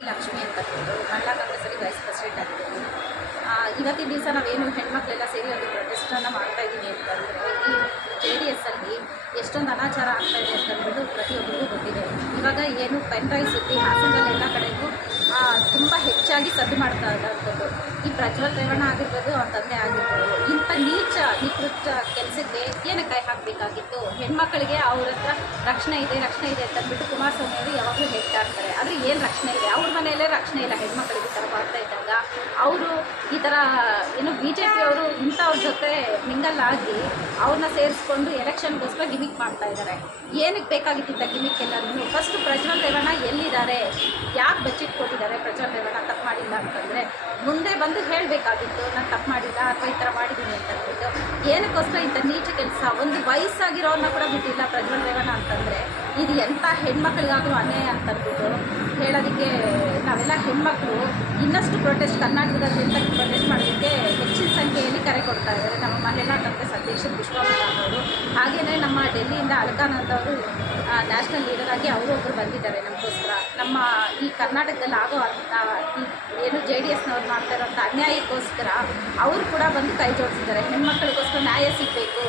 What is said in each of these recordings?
ಲಕ್ಷ್ಮಿ ಅಂತ ಮಹಿಳಾ ಕಾಂಗ್ರೆಸ್ಸಲ್ಲಿ vice president ಆಗಿದ್ದೀನಿ. ಇವತ್ತಿನ ದಿವಸ ನಾವೇನು ಹೆಣ್ಮಕ್ಳೆಲ್ಲ ಸೇರಿ ಒಂದು ಪ್ರೊಟೆಸ್ಟನ್ನು ಮಾಡ್ತಾ ಇದ್ದೀವಿ ಅಂತಂದರೆ, ಈ JDSಲ್ಲಿ ಎಷ್ಟೊಂದು ಅನಾಚಾರ ಆಗ್ತಾಯಿದೆ ಅಂತಂದ್ಬಿಟ್ಟು ಪ್ರತಿಯೊಬ್ಬರಿಗೂ ಗೊತ್ತಿದೆ. ಇವಾಗ ಏನು ಪೆನ್ ಡ್ರೈವ್ ಸುದ್ದಿ ಹಾಸನದಲ್ಲಿ ಎಲ್ಲ ಕಡೆಗೂ ತುಂಬ ಹೆಚ್ಚಾಗಿ ಸದ್ದು ಮಾಡ್ತಾ ಇರೋಂಥದ್ದು. ಈ ಪ್ರಜ್ವಲ್ ರೇವಣ್ಣ ಆಗಿರ್ಬೋದು, ಅವ್ರ ತಂದೆ ಆಗಿರ್ಬೋದು, ಇಂಥ ನೀಚ ನಿಕೃಷ್ಟ ಕೆಲಸಕ್ಕೆ ಏನಕ್ಕೆ ಕೈ ಹಾಕಬೇಕಾಗಿತ್ತು? ಹೆಣ್ಮಕ್ಳಿಗೆ ಅವ್ರ ಹತ್ರ ರಕ್ಷಣೆ ಇದೆ ಅಂತಂದ್ಬಿಟ್ಟು ಕುಮಾರಸ್ವಾಮಿ ಅವರು ಯಾವಾಗಲೂ ಹೇಳ್ತಾರೆ. ಆದರೆ ಏನು ರಕ್ಷಣೆ ಇದೆ? ಅವ್ರ ಮನೆಯಲ್ಲೇ ರಕ್ಷಣೆ ಇಲ್ಲ ಹೆಣ್ಮಕ್ಳಿಗೆ. ಈ ಥರ ಮಾಡ್ತಾ ಇದ್ದಾಗ ಅವರು ಈ ಥರ ಏನು BJP ಅವರು ಇಂಥವ್ರ ಜೊತೆ ಮಿಂಗಲ್ ಆಗಿ ಅವ್ರನ್ನ ಸೇರಿಸ್ಕೊಂಡು ಎಲೆಕ್ಷನ್ಗೋಸ್ಕರ ಗಿಮಿಕ್ ಮಾಡ್ತಾ ಇದ್ದಾರೆ. ಏನಕ್ಕೆ ಬೇಕಾಗಿದ್ದಿದ್ದ ಗಿಮಿಕ್ ಎಲ್ಲರೂ? ಫಸ್ಟು ಪ್ರಜ್ವಲ್ ರೇವಣ್ಣ ಎಲ್ಲಿದ್ದಾರೆ, ಯಾಕೆ ಬಚ್ಚಿಟ್ಕೊಂಡಿದ್ದಾರೆ? ಪ್ರಜ್ವಲ್ ರೇವಣ್ಣ ತಪ್ಪು ಮಾಡಿಲ್ಲ ಅಂತಂದರೆ ಮುಂದೆ ಬಂದು ಹೇಳಬೇಕಾಗಿತ್ತು, ನಾನು ತಪ್ಪು ಮಾಡಿಲ್ಲ ಅಥವಾ ಈ ಥರ ಮಾಡಿದ್ದೀನಿ ಅಂತಂದ್ಬಿಟ್ಟು. ಏನಕ್ಕೋಸ್ಕರ ಇಂಥ ನೀಚ ಕೆಲಸ? ಒಂದು ವಯಸ್ಸಾಗಿರೋರನ್ನ ಕೂಡ ಬಿಟ್ಟಿಲ್ಲ ಪ್ರಜ್ವಲ್ ರೇವಣ್ಣ ಅಂತಂದರೆ ಇದು ಎಂಥ ಹೆಣ್ಮಕ್ಳಿಗಾಗಲೂ ಅನ್ಯಾಯ ಅಂತಂದ್ಬಿಟ್ಟು ಹೇಳೋದಕ್ಕೆ ನಾವೆಲ್ಲ ಹೆಣ್ಮಕ್ಳು ಇನ್ನಷ್ಟು ಕರ್ನಾಟಕದಾದ್ಯಂತ ಪ್ರೊಟೆಸ್ಟ್ ಮಾಡೋದಕ್ಕೆ ಹೆಚ್ಚಿನ ಸಂಖ್ಯೆಯಲ್ಲಿ ಕರೆ ಕೊಡ್ತಾ ಇದ್ದಾರೆ. ನಮ್ಮ ಮಹಿಳಾ ಕಾಂಗ್ರೆಸ್ ಅಧ್ಯಕ್ಷರು ವಿಶ್ವನಾಥ್ ಅವರು, ಹಾಗೆಯೇ ನಮ್ಮ ಡೆಲ್ಲಿಯಿಂದ ಅಲ್ಕಾನಂದ್ ಅವರು ನ್ಯಾಷನಲ್ ಲೀಡರ್ ಆಗಿ ಅವರು ಒಬ್ಬರು ಬಂದಿದ್ದಾರೆ ನಮಗೋಸ್ಕರ. ನಮ್ಮ ಈ ಕರ್ನಾಟಕದಲ್ಲಿ ಆಗೋ ಈ ಏನು JDSನವ್ರು ಮಾಡ್ತಾ ಇರೋಂಥ ಅನ್ಯಾಯಕ್ಕೋಸ್ಕರ ಅವರು ಕೂಡ ಬಂದು ಕೈ ಜೋಡಿಸಿದ್ದಾರೆ. ಹೆಣ್ಮಕ್ಳಿಗೋಸ್ಕರ ನ್ಯಾಯ ಸಿಗಬೇಕು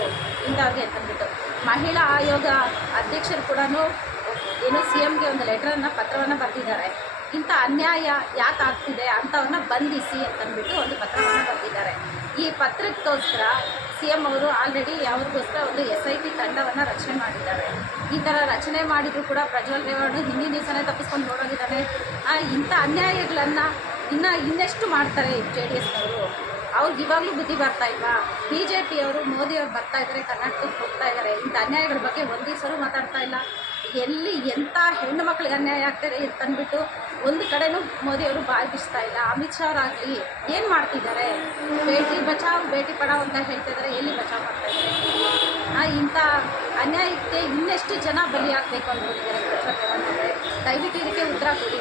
ಇಂಥವ್ರಿಗೆ ಅಂತಂದ್ಬಿಟ್ಟು. ಮಹಿಳಾ ಆಯೋಗ ಅಧ್ಯಕ್ಷರು ಕೂಡ ಏನು CMಗೆ ಒಂದು ಪತ್ರವನ್ನು ಬರೆದಿದ್ದಾರೆ. ಇಂಥ ಅನ್ಯಾಯ ಯಾಕೆ ಆಗ್ತಿದೆ ಅಂಥವ್ರನ್ನ ಬಂಧಿಸಿ ಅಂತಂದ್ಬಿಟ್ಟು ಒಂದು ಪತ್ರವನ್ನು ಬರೆದಿದ್ದಾರೆ. ಈ ಪತ್ರಕ್ಕೋಸ್ಕರ CM ಅವರು ಆಲ್ರೆಡಿ ಅವ್ರಿಗೋಸ್ಕರ ಒಂದು SIT ತಂಡವನ್ನು ರಚನೆ ಮಾಡಿದ್ದಾರೆ. ಈ ಥರ ರಚನೆ ಮಾಡಿದರೂ ಕೂಡ ಪ್ರಜ್ವಲ್ ರೇವಣ್ಣ ಹಿಂದಿನ ದಿವಸನೇ ತಪ್ಪಿಸ್ಕೊಂಡು ನೋಡೋಗಿದ್ದಾನೆ. ಇಂಥ ಅನ್ಯಾಯಗಳನ್ನು ಇನ್ನೆಷ್ಟು ಮಾಡ್ತಾರೆ JDSನವರು? ಅವ್ರಿಗೆ ಇವಾಗಲೂ ಬುದ್ಧಿ ಬರ್ತಾ ಇಲ್ವಾ? BJP ಅವರು ಮೋದಿಯವರು ಬರ್ತಾ ಇದ್ದಾರೆ, ಕರ್ನಾಟಕಕ್ಕೆ ಹೋಗ್ತಾ ಇದ್ದಾರೆ, ಇಂಥ ಅನ್ಯಾಯಗಳ ಬಗ್ಗೆ ಒಂದು ದಿವಸರೂ ಮಾತಾಡ್ತಾ ಇಲ್ಲ. ಎಲ್ಲಿ ಎಂಥ ಹೆಣ್ಣು ಮಕ್ಕಳಿಗೆ ಅನ್ಯಾಯ ಆಗ್ತಾಯಿದೆ ಅಂತಂದ್ಬಿಟ್ಟು ಒಂದು ಕಡೆನೂ ಮೋದಿಯವರು ಬಾಯಿ ಬಿಸ್ತಾ ಇಲ್ಲ. ಅಮಿತ್ ಶಾ ಅವರಾಗಲಿ ಏನು ಮಾಡ್ತಿದ್ದಾರೆ? ಬೇಟಿ ಬಚಾವ್ ಬೇಟಿ ಪಡಾವ್ ಅಂತ ಹೇಳ್ತಾ ಇದ್ದಾರೆ, ಎಲ್ಲಿ ಬಚಾವ್ ಮಾಡ್ತಾ ಇದ್ದಾರೆ? ಇಂಥ ಅನ್ಯಾಯಕ್ಕೆ ಇನ್ನೆಷ್ಟು ಜನ ಬಲಿಯಾಗಬೇಕು ಅಂದ್ಕೊಂಡಿದ್ದಾರೆ? ದಯವಿಟ್ಟು ಇದಕ್ಕೆ ಉತ್ತರ ಕೊಡಿ.